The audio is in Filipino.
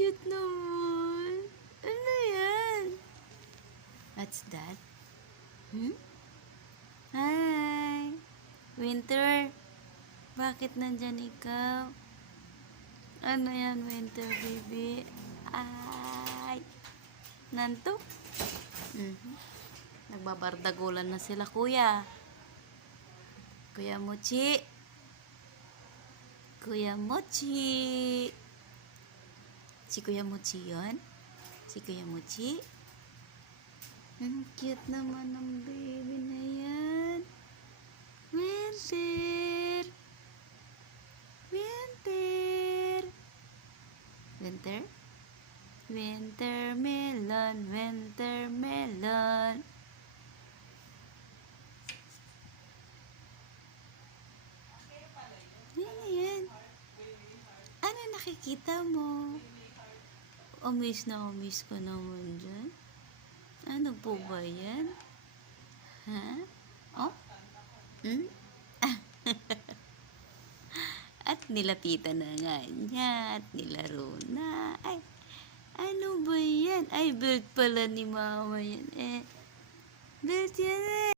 cute naman. Ano yan? What's that? Hi! Winter, bakit nandyan ikaw? Ano yan, Winter, baby? Ay! Nanto? Nagbabardagulan na sila, kuya. Kuya Mochi. Kuya Mochi. Si Kuya Mochi yun? Si Kuya Mochi? Ang cute naman ng baby na yan. Winter. Winter. Winter? Winter melon. Winter melon. Yan. Ano nakikita mo? Umis na umis ko naman dyan. Ano po ba yan? Ha? Oh? At nilapitan na nga niya. At nilaro na. Ay, ano ba yan? Ay, belt pala ni mama yan. Belt yan eh.